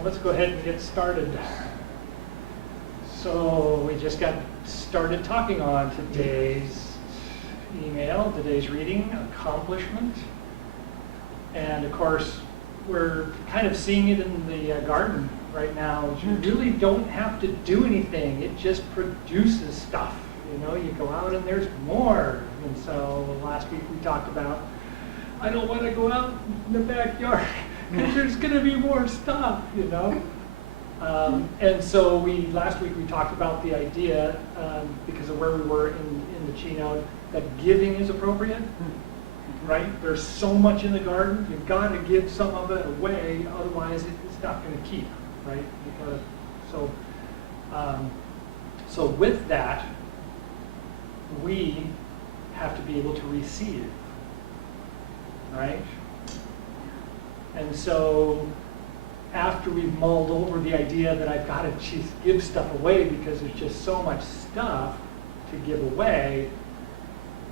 Well, let's go ahead and get started. So we just got started talking on today's email, today's reading, accomplishment. And of course, we're kind of seeing it in the garden right now. You really don't have to do anything. It just produces stuff. You know, you go out and there's more. And so last week we talked about, I don't want to go out in the backyard because there's going to be more stuff, you know. And so last week we talked about the idea, because of where we were in the Chi node, that giving is appropriate, right? There's so much in the garden, you've got to give some of it away, otherwise it's not going to keep, right? So with that, we have to be able to receive, right? And so after we've mulled over the idea that I've got to just give stuff away because there's just so much stuff to give away,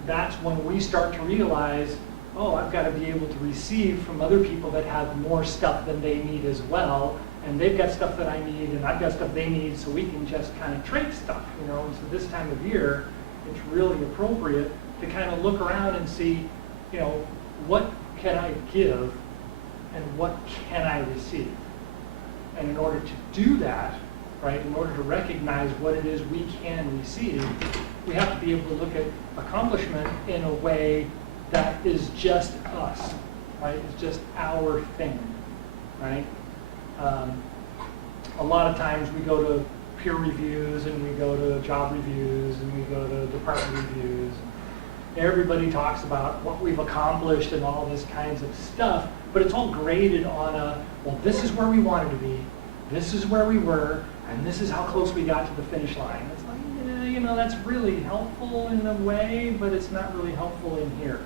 that's when we start to realize, oh, I've got to be able to receive from other people that have more stuff than they need as well, and they've got stuff that I need, and I've got stuff they need, so we can just kind of trade stuff, you know. And so this time of year, it's really appropriate to kind of look around and see, you know, what can I give and what can I receive? And in order to do that, right, in order to recognize what it is we can receive, we have to be able to look at accomplishment in a way that is just us, right? It's just our thing, right? A lot of times we go to peer reviews and we go to job reviews and we go to department reviews. Everybody talks about what we've accomplished and all this kinds of stuff, but it's all graded on well, this is where we wanted to be, this is where we were, and this is how close we got to the finish line. It's like, yeah, you know, that's really helpful in a way, but it's not really helpful in here,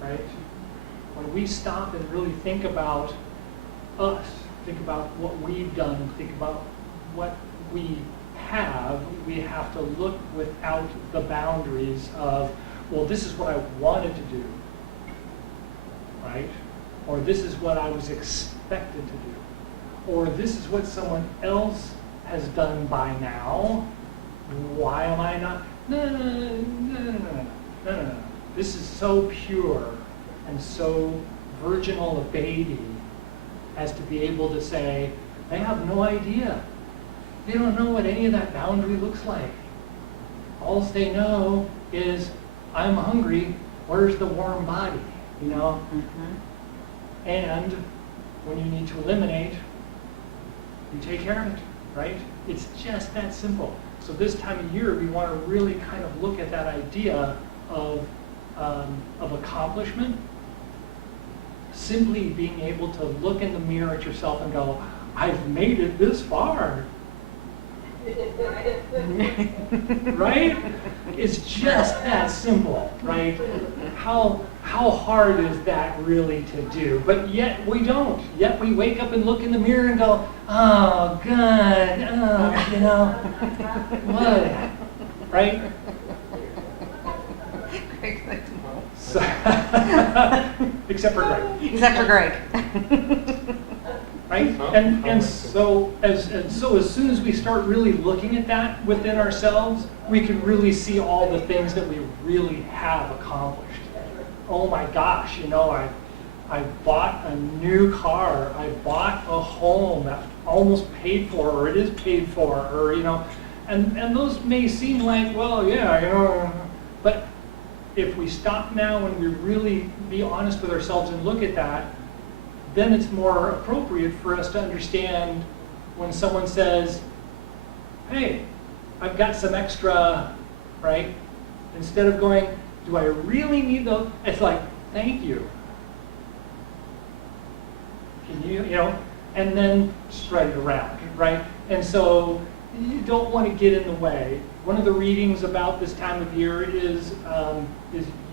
right? When we stop and really think about us, think about what we've done, think about what we have to look without the boundaries of, well, this is what I wanted to do, right? Or this is what I was expected to do. Or this is what someone else has done by now. Why am I not? No. This is so pure and so virginal a baby as to be able to say, they have no idea. They don't know what any of that boundary looks like. All they know is, I'm hungry, where's the warm body, you know? Mm-hmm. And when you need to eliminate, you take care of it, right? It's just that simple. So this time of year, we want to really kind of look at that idea of accomplishment. Simply being able to look in the mirror at yourself and go, I've made it this far. Right? It's just that simple, right? How hard is that really to do? But yet we don't. Yet we wake up and look in the mirror and go, oh, God, oh, you know, what? Right? So, except for Greg. Except for Greg. Right? And so as soon as we start really looking at that within ourselves, we can really see all the things that we really have accomplished. Oh my gosh, you know, I bought a new car, I bought a home that's almost paid for, or it is paid for, or, you know, and those may seem like, well, yeah, you know, but if we stop now and we really be honest with ourselves and look at that, then it's more appropriate for us to understand when someone says, hey, I've got some extra, right? Instead of going, do I really need those? It's like, thank you. Can you know, and then spread it around, right? And so you don't want to get in the way. One of the readings about this time of year is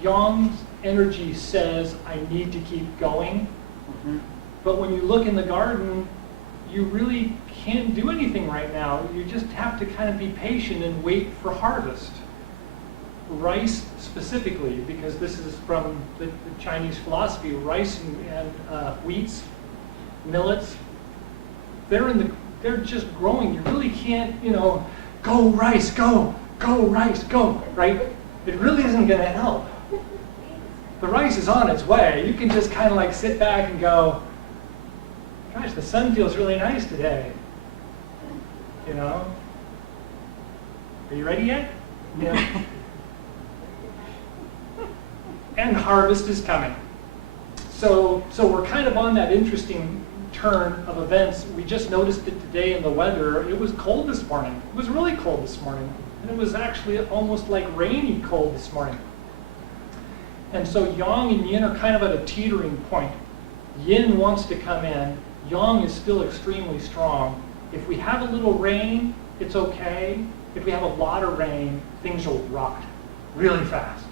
Yang's energy says, I need to keep going. Mm-hmm. But when you look in the garden, you really can't do anything right now. You just have to kind of be patient and wait for harvest. Rice specifically, because this is from the Chinese philosophy, rice and wheats, millets, they're just growing. You really can't, go rice, go rice, go, right? It really isn't going to help. The rice is on its way. You can just kind of like sit back and go, gosh, the sun feels really nice today. Are you ready yet? Yeah. And harvest is coming. So we're kind of on that interesting turn of events. We just noticed it today in the weather. It was cold this morning. It was really cold this morning. And it was actually almost like rainy cold this morning. And so yang and yin are kind of at a teetering point. Yin wants to come in. Yang is still extremely strong. If we have a little rain, it's okay. If we have a lot of rain, things will rot really fast,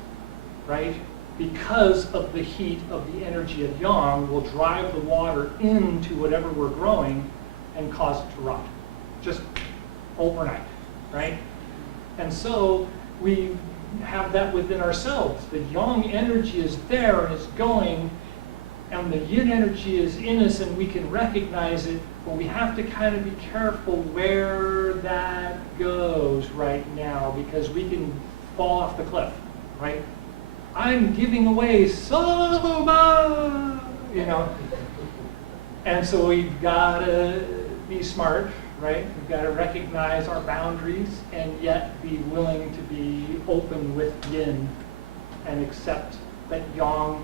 right? Because of the heat of the energy of yang will drive the water into whatever we're growing and cause it to rot, just overnight, right? And so we have that within ourselves. The yang energy is there and is going, and the yin energy is in us and we can recognize it, but we have to kind of be careful where that goes right now because we can fall off the cliff, right? I'm giving away so much, And so we've got to be smart, right? We've got to recognize our boundaries and yet be willing to be open with yin and accept that yang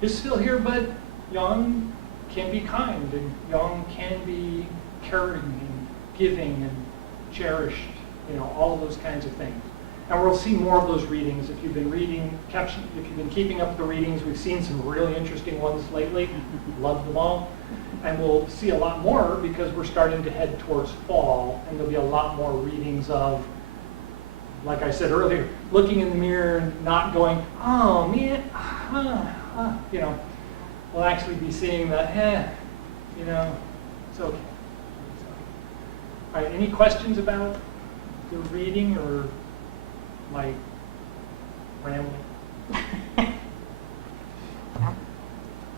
is still here, but yang can be kind and yang can be caring and giving and cherished, all those kinds of things. And we'll see more of those readings. If you've been if you've been keeping up the readings, we've seen some really interesting ones lately. Love them all. And we'll see a lot more because we're starting to head towards fall, and there'll be a lot more readings of, like I said earlier, looking in the mirror and not going, oh man, we'll actually be seeing the, it's okay. All right, any questions about the reading or my rambling?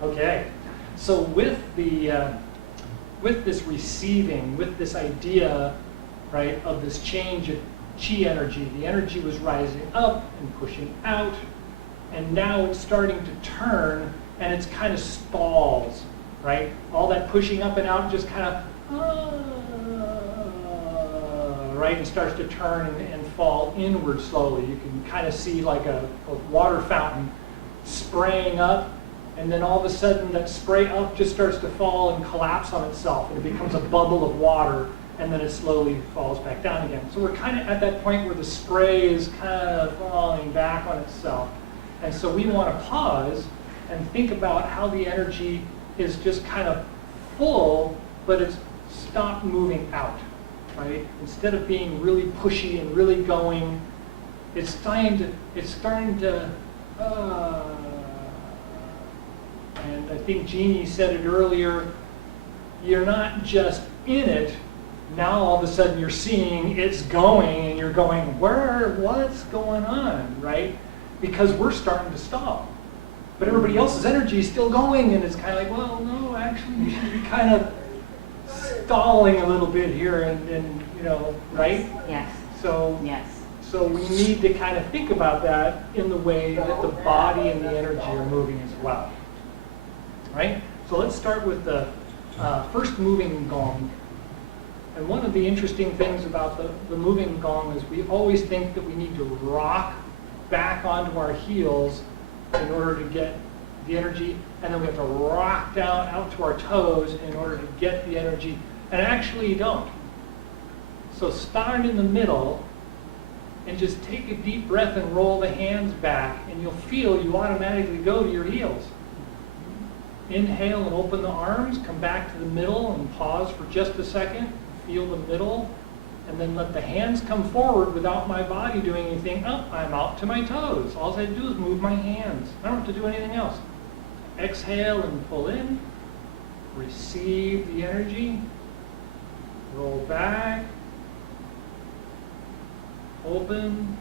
Okay, so with this receiving, with this idea, right, of this change of chi energy, the energy was rising up and pushing out, and now it's starting to turn, and it's kind of stalls, right? All that pushing up and out just kind of, right, and starts to turn and fall inward slowly. You can kind of see like a water fountain spraying up, and then all of a sudden that spray up just starts to fall and collapse on itself, and it becomes a bubble of water, and then it slowly falls back down again. So we're kind of at that point where the spray is kind of falling back on itself. And so we want to pause and think about how the energy is just kind of full, but it's stopped moving out. Right? Instead of being really pushy and really going, it's starting to, and I think Jeannie said it earlier, you're not just in it, now all of a sudden you're seeing it's going and you're going, what's going on, right? Because we're starting to stall. But everybody else's energy is still going, and it's kind of like, well, no, actually you should be kind of stalling a little bit here and right? Yes. So we need to kind of think about that in the way that the body and the energy are moving as well. Right? So let's start with the first moving gong. And one of the interesting things about the moving gong is we always think that we need to rock back onto our heels in order to get the energy, and then we have to rock down out to our toes in order to get the energy. And actually you don't. So start in the middle and just take a deep breath and roll the hands back, and you'll feel you automatically go to your heels. Inhale and open the arms, come back to the middle and pause for just a second, feel the middle, and then let the hands come forward without my body doing anything. Oh, I'm out to my toes. All I do is move my hands. I don't have to do anything else. Exhale and pull in, receive the energy, roll back, open.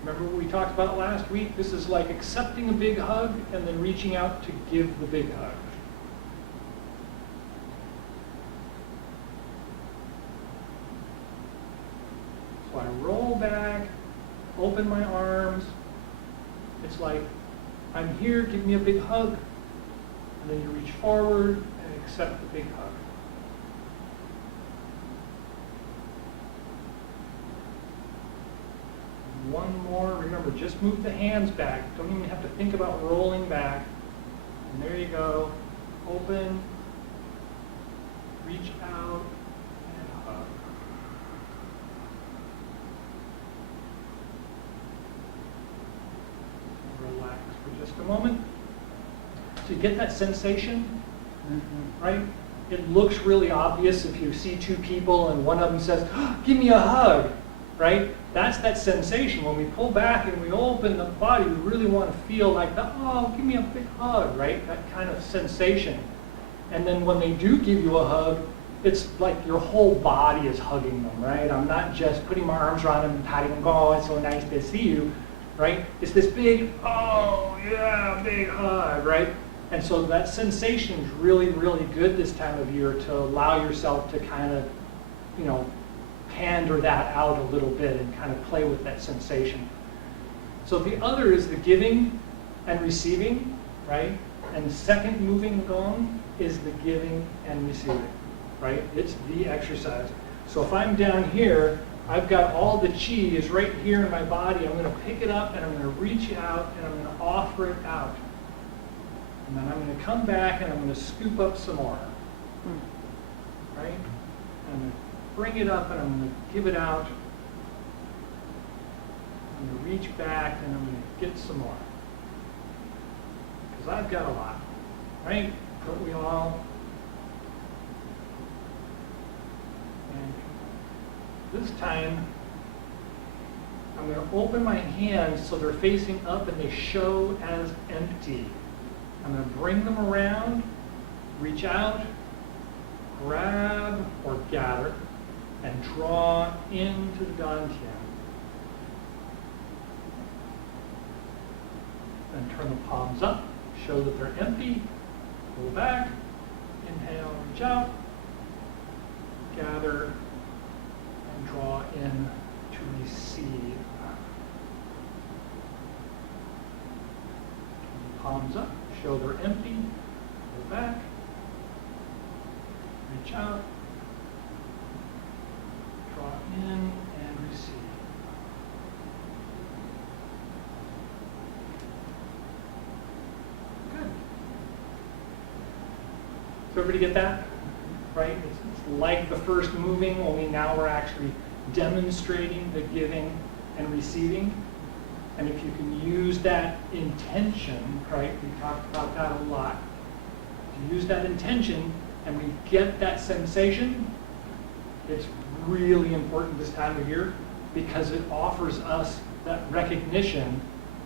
Remember what we talked about last week? This is like accepting a big hug and then reaching out to give the big hug. open my arms, it's like, I'm here, give me a big hug. And then you reach forward and accept the big hug. One more. Remember, just move the hands back. Don't even have to think about rolling back. And there you go. Open, reach out, and hug. Relax for just a moment. So you get that sensation, right? It looks really obvious if you see two people and one of them says, oh, give me a hug, right? That's that sensation. When we pull back and we open the body, we really want to feel like, oh, give me a big hug, right? That kind of sensation. And then when they do give you a hug, it's like your whole body is hugging them, right? I'm not just putting my arms around them and patting them, oh, it's so nice to see you, right? It's this big, oh, yeah, big hug, right? And so that sensation is really, really good this time of year to allow yourself to kind of, you know, pander that out a little bit and kind of play with that sensation. So the other is the giving and receiving, right? And second moving gong is the giving and receiving, right? It's the exercise. So if I'm down here, I've got all the chi is right here in my body. I'm going to pick it up and I'm going to reach out and I'm going to offer it out. And then I'm going to come back and I'm going to scoop up some more, right? And I'm going to bring it up and I'm going to give it out. I'm going to reach back and I'm going to get some more. Because I've got a lot, right? Don't we all? And this time, I'm going to open my hands so they're facing up and they show as empty. I'm going to bring them around, reach out, grab or gather, and draw into the dantian. Then turn the palms up, show that they're empty, pull back, inhale, reach out, gather, and draw in to receive. Turn the palms up, show they're empty, pull back, reach out, draw in and receive. Good. So everybody get that? Right? It's like the first moving, only now we're actually demonstrating the giving and receiving. And if you can use that intention, right? We talked about that a lot. If you use that intention and we get that sensation, it's really important this time of year because it offers us that recognition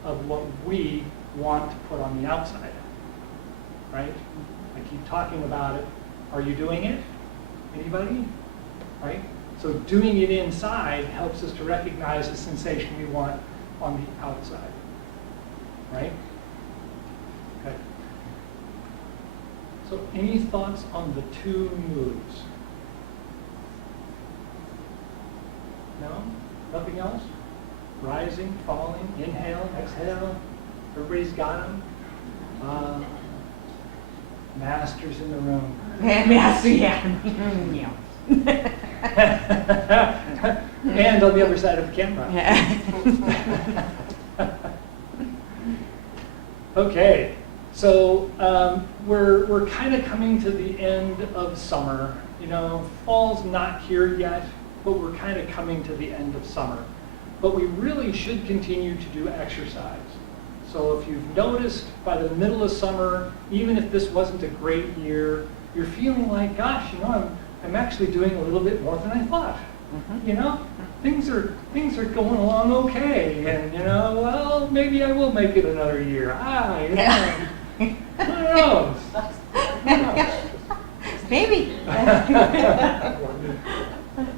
of what we want to put on the outside, right? I keep talking about it. Are you doing it? Anybody? Right? So doing it inside helps us to recognize the sensation we want on the outside, right? Okay. So any thoughts on the two moves? No? Nothing else? Rising, falling, inhale, exhale. Everybody's got them. Masters in the room. Master, yeah. And on the other side of the camera. Yeah. Okay, so we're kind of coming to the end of summer. You know, fall's not here yet, but we're kind of coming to the end of summer. But we really should continue to do exercise. So if you've noticed by the middle of summer, even if this wasn't a great year, you're feeling like, gosh, you know, I'm actually doing a little bit more than I thought. You know, things are going along okay, and you know, well, maybe I will make it another year. You know, who knows? Who knows? Maybe.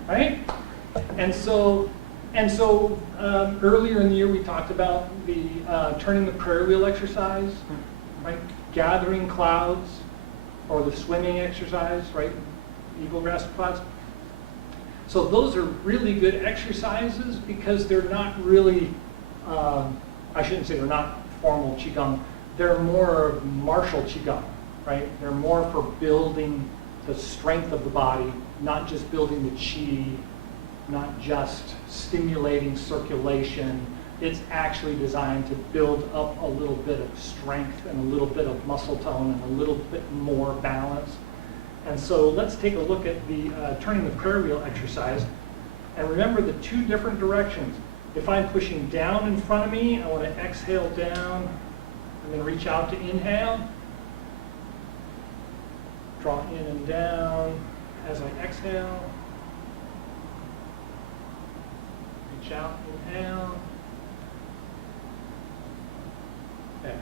Right? And so earlier in the year we talked about the turning the prayer wheel exercise, right? Gathering clouds, or the swimming exercise, right? Eagle grasp clouds. So those are really good exercises because they're not really I shouldn't say they're not formal Qigong, they're more martial Qigong, right? They're more for building the strength of the body, not just building the Qi, not just stimulating circulation. It's actually designed to build up a little bit of strength and a little bit of muscle tone and a little bit more balance. And so let's take a look at the turning the prayer wheel exercise. And remember the two different directions. If I'm pushing down in front of me, I want to exhale down and then reach out to inhale. Draw in and down as I exhale. Reach out, inhale. Exhale.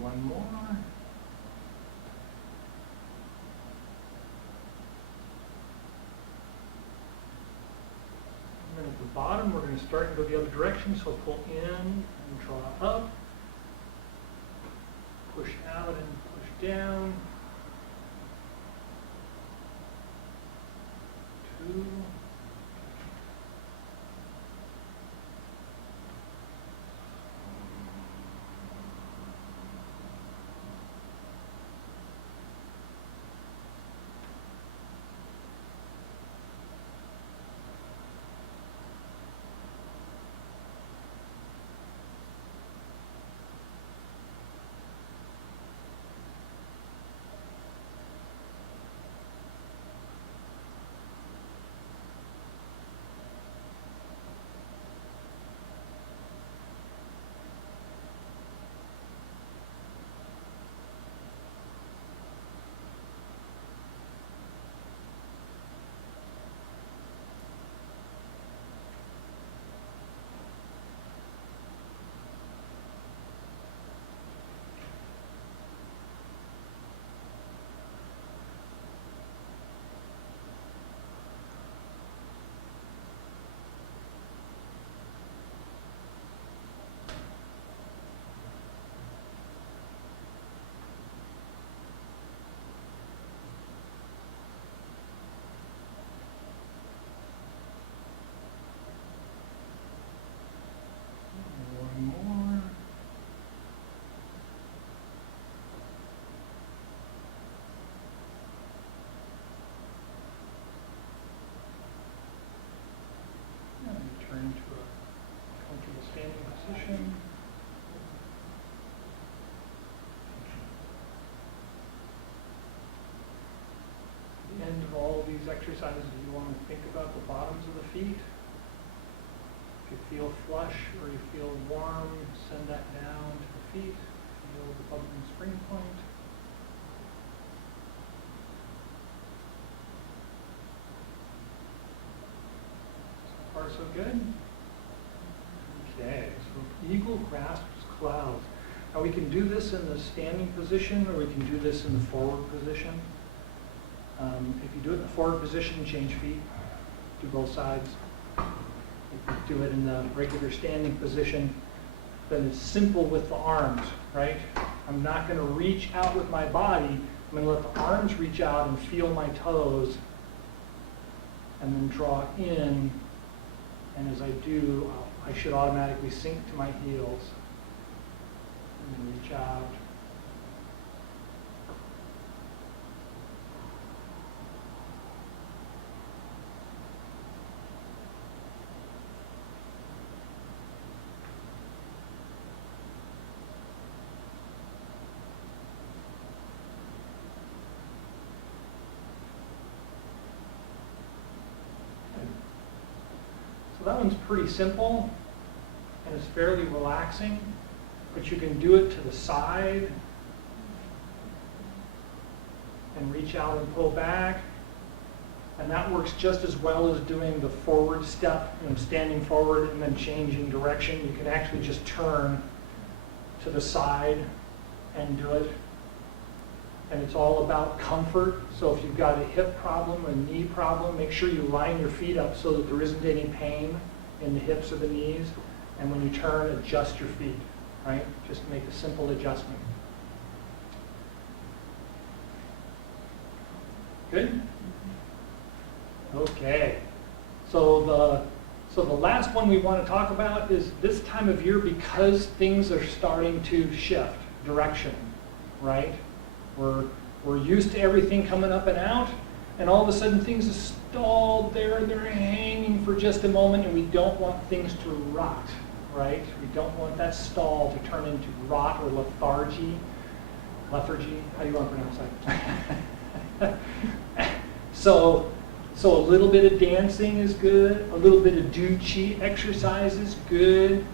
One more. And then at the bottom, we're going to start and go the other direction. So pull in and draw up. Push out and push down. 2. Return to a comfortable standing position. At the end of all these exercises, you want to think about the bottoms of the feet. If you feel flush or you feel warm, send that down to the feet. Feel the bubbling spring point. So far, so good. Okay, so eagle grasps clouds. Now we can do this in the standing position or we can do this in the forward position. If you do it in the forward position, change feet, do both sides. If you do it in the regular standing position, then it's simple with the arms, right? I'm not going to reach out with my body. I'm going to let the arms reach out and feel my toes and then draw in. And as I do, I should automatically sink to my heels and then reach out. So that one's pretty simple, and it's fairly relaxing, but you can do it to the side, and reach out and pull back. And that works just as well as doing the forward step, standing forward and then changing direction. You can actually just turn to the side and do it. And it's all about comfort. So if you've got a hip problem, a knee problem, make sure you line your feet up so that there isn't any pain in the hips or the knees. And when you turn, adjust your feet, right? Just make a simple adjustment. Good? Okay. So the last one we want to talk about is this time of year, because things are starting to shift direction, right? We're used to everything coming up and out, and all of a sudden things are stalled there, they're hanging for just a moment, and we don't want things to rot, right? We don't want that stall to turn into rot or lethargy. Lethargy, how do you want to pronounce that? So a little bit of dancing is good. A little bit of Chi exercise is good.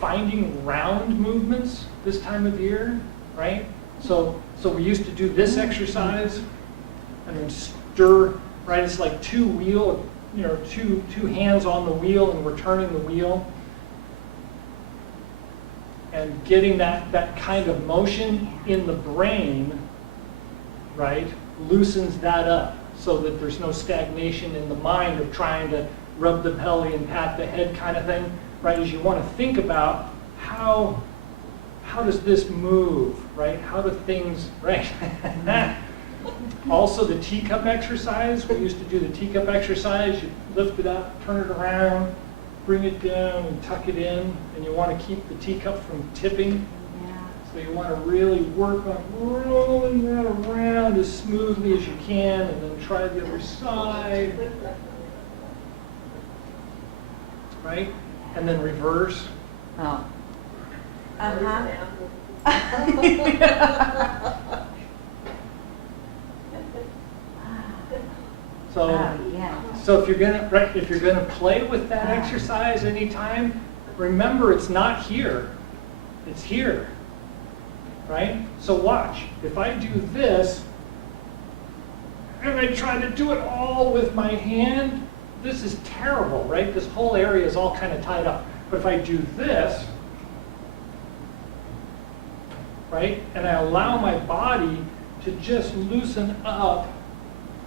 Finding round movements this time of year, right? So we used to do this exercise and then stir, right? It's like two hands on the wheel, and we're turning the wheel. And getting that kind of motion in the brain, right, loosens that up so that there's no stagnation in the mind of trying to rub the belly and pat the head kind of thing, right? As you want to think about how does this move, right? How do things, right? Also the teacup exercise. We used to do the teacup exercise. You lift it up, turn it around, bring it down and tuck it in, and you want to keep the teacup from tipping. So you want to really work on rolling that around as smoothly as you can, and then try the other side. Right? And then reverse. Oh. So, yeah. so if you're gonna play with that exercise anytime, remember it's not here. It's here. Right? So watch. If I do this, and I try to do it all with my hand, this is terrible, right? This whole area is all kind of tied up. But if I do this, right, and I allow my body to just loosen up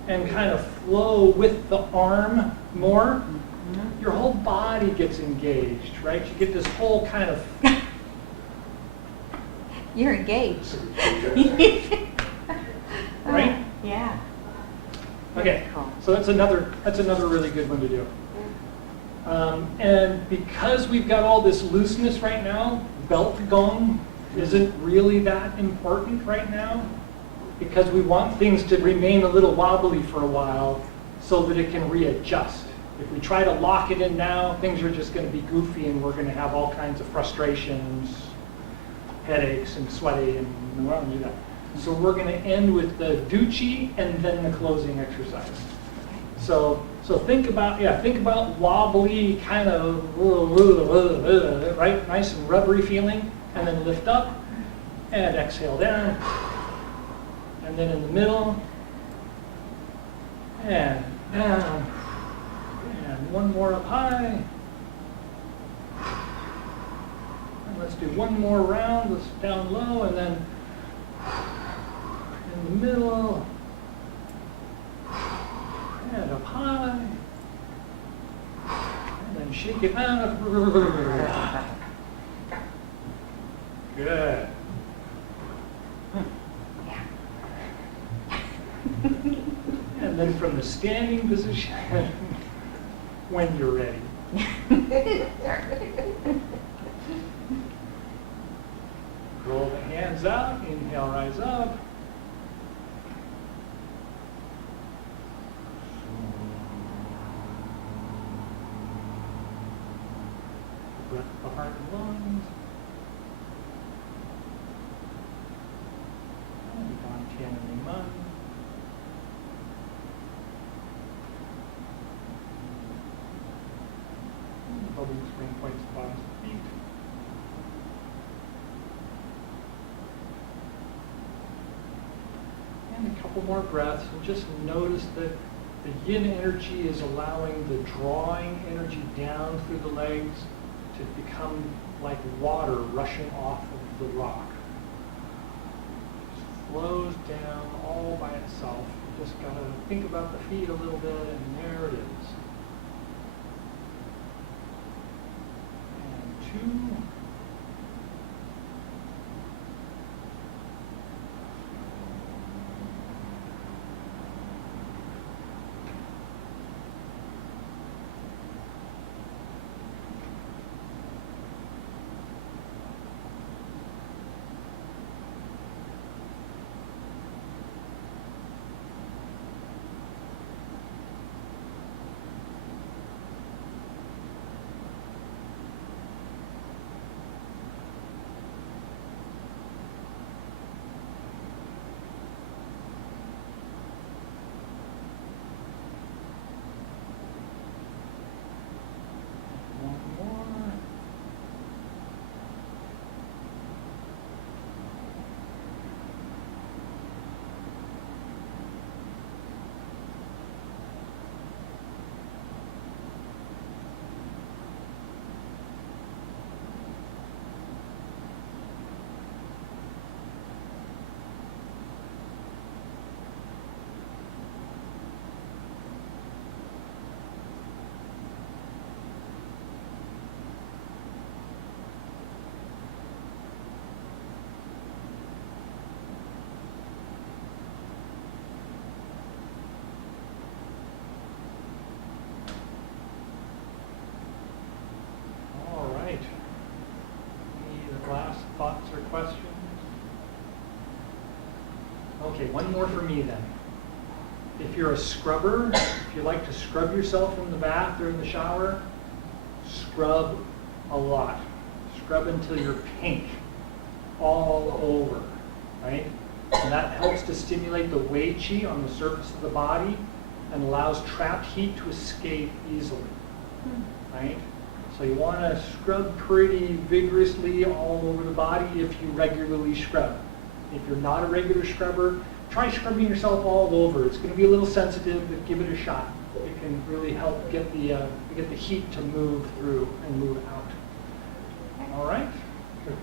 and kind of flow with the arm more, your whole body gets engaged, right? You get this whole kind of... You're engaged. Right? Yeah. Okay, so that's another really good one to do. And because we've got all this looseness right now, belt Qigong isn't really that important right now, because we want things to remain a little wobbly for a while so that it can readjust. If we try to lock it in now, things are just going to be goofy, and we're going to have all kinds of frustrations, headaches, and sweaty, and we don't want to do that. So we're going to end with the Chi and then the closing exercise. So think about wobbly, kind of right, nice and rubbery feeling, and then lift up and exhale down, and then in the middle and down, and one more up high. And let's do one more round. Let's down low, and then in the middle and up high, and then shake it out. Good. And then from the standing position, when you're ready. Roll the hands out, inhale, rise up. Breath of the heart and lungs. probing the spring points at the bottoms of the feet. And a couple more breaths, and just notice that the yin energy is allowing the drawing energy down through the legs to become like water rushing off of the rock. Just flows down all by itself. You just gotta think about the feet a little bit, and there it is. And 2. Last thoughts or questions? Okay, one more for me then. If you're a scrubber, if you like to scrub yourself in the bath or in the shower, scrub a lot. Scrub until you're pink all over, right? And that helps to stimulate the Wei Qi on the surface of the body and allows trapped heat to escape easily, right? So you want to scrub pretty vigorously all over the body if you regularly scrub. If you're not a regular scrubber, try scrubbing yourself all over. It's going to be a little sensitive, but give it a shot. It can really help get the heat to move through and move out. All right? Good.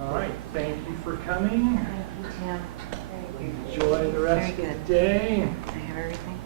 All right. Thank you for coming. Thank you, Tim. Very good. Enjoy the rest Very of good. the day. I have everything.